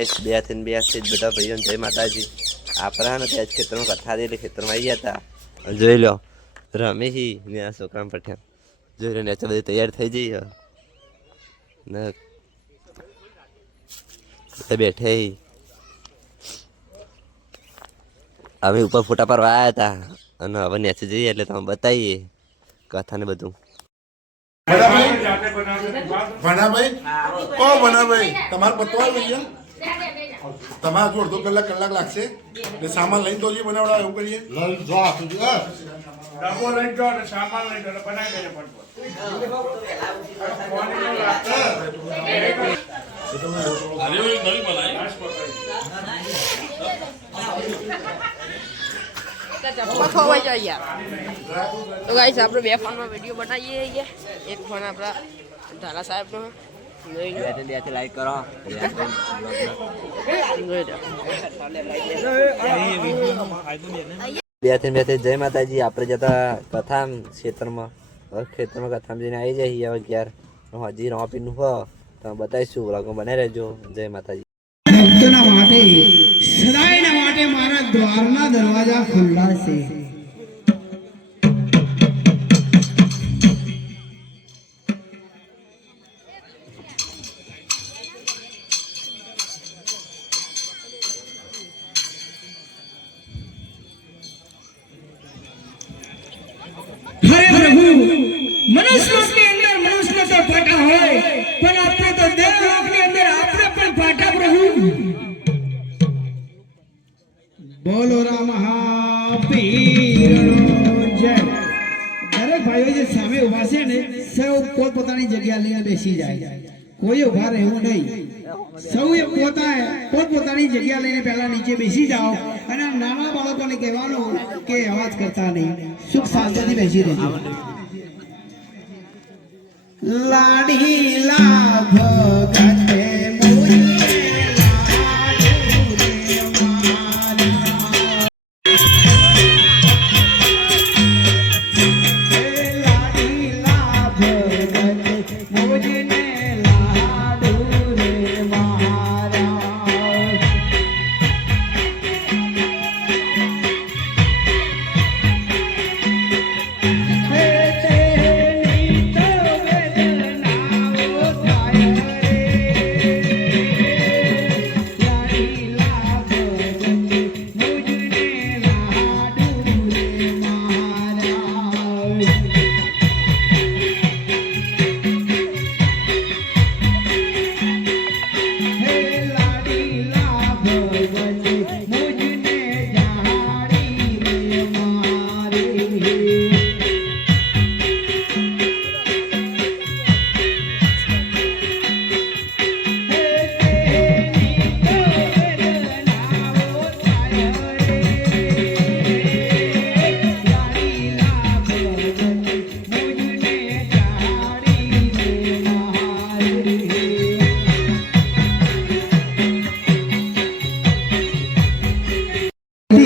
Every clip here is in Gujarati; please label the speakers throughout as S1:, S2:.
S1: બેથી બેથી બધા ભાઈઓને જય માતાજી. આપણા ને ત્યાં જ ખેતરમાં કથા દે ખેતરમાં આવી ગયા હતા. જોઈ લો, રમેશી ને આ છોકરા પઠ્યા જોઈ લો નેચર બધી તૈયાર થઈ જઈ ને બેઠે અમે ઉપર ફોટા પર આવ્યા હતા. અને હવે નેચે જઈએ એટલે તમે બતાવીએ કથા ને બધું.
S2: ભણાભાઈ? ઓ ભણાભાઈ? તમારે પતવા લઈએ તમારે જો અડધો કલાક કલાક લાગશે? ને સામાન લઈને તો જે બનાવડા એવું કરીએ? લઈ જો આપી દે
S3: ડબો લઈ જાઓ અને સામાન લઈ જો બનાવી દેજો ફટફટ.
S4: ચપ્પલ ખોવાઈ જાય યાર. તો ગાઈસ આપણે બે ફોનમાં વીડિયો બનાવીએ એક ફોન આપણા ધારા સાહેબનો.
S1: લાઈક કરો. બેથી બેથી જય માતાજી. આપણે જતા કથા ખેતરમાં ખેતરમાં કથામ જઈને આવી જઈએ હવે ક્યાર હજી નવા પીનું હો. તમે બતાવીશું. વ્લોગમાં બનાવી રહેજો. જય માતાજી.
S5: ભક્તના માટે સદાયના માટે મારા દ્વારના દરવાજા ખુલ્લા છે. પ્રભુ મનુષ્યલોકની અંદર મનુષ્ય તો પાટા હોય, પણ આપણે તો દેવલોકની અંદર આપણે પણ પાટા પ્રભુ. બોલો રામ કોઈ ઊભા રહેવું નહીં. સૌએ પોતા પોતપોતાની જગ્યા લઈને પહેલા નીચે બેસી જાઓ અને નાના બાળકોને કહેવાનું કે અવાજ કરતા નહીં. સુખ શાંતિથી બેસી રહેજો. લાડી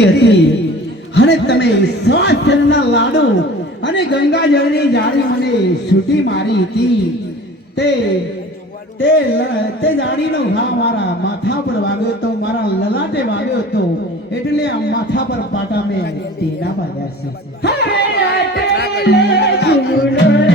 S5: હતી અને તમે સ્વાસ્થ્યના લાડુ અને ગંગાજળની જાળી મને છૂટી મારી હતી તે તે તે જાળીનો ઘા મારા માથા પર વાગ્યો તો મારા લલાટે વાગ્યો તો એટલે આ માથા પર પાટા મેં ટીના પાડ્યા છે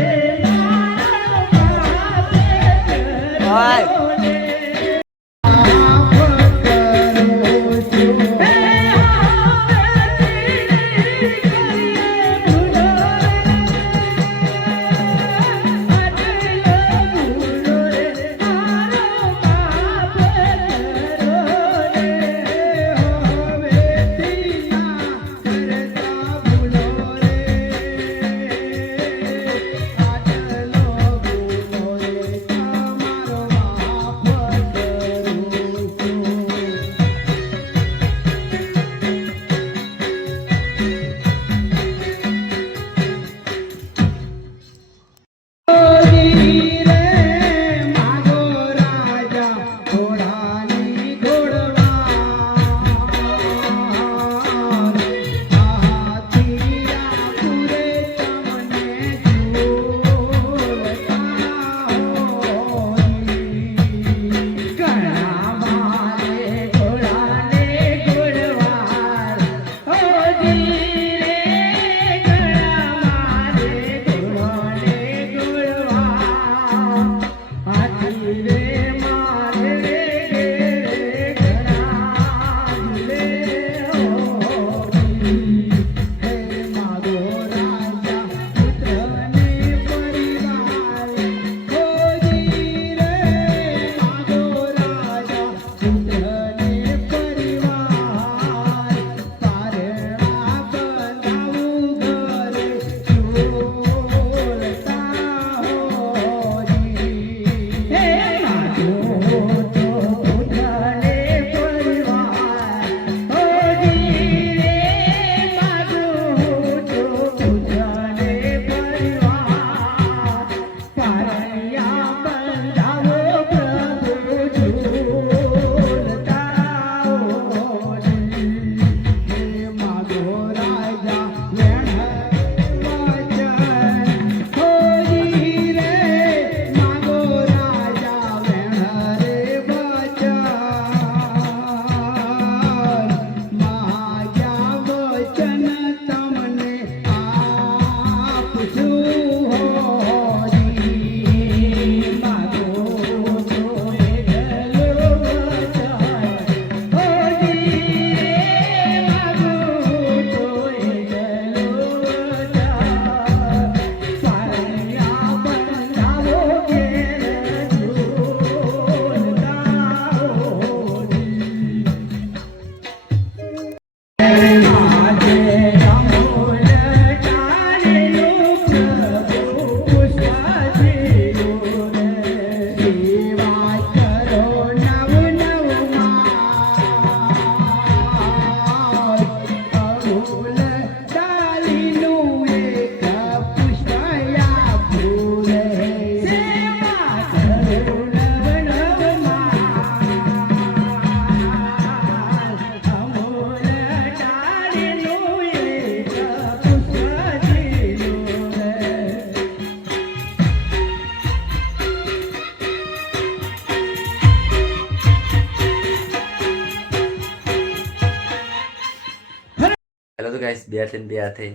S1: ગાઈસ બે હાથે ને બે હાથે.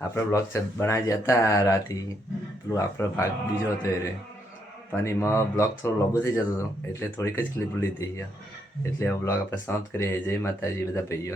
S1: આપણો બ્લોગ બનાવી જતા રાતે. પેલું આપણો ભાગ બીજો હતો એ પણ એમાં બ્લોગ થોડો લાંબો થઈ જતો હતો. એટલે થોડીક જ ક્લિપ લીધી એટલે બ્લોગ આપણે સમાપ્ત કરીએ. જય માતાજી, બધા ભાઈઓ.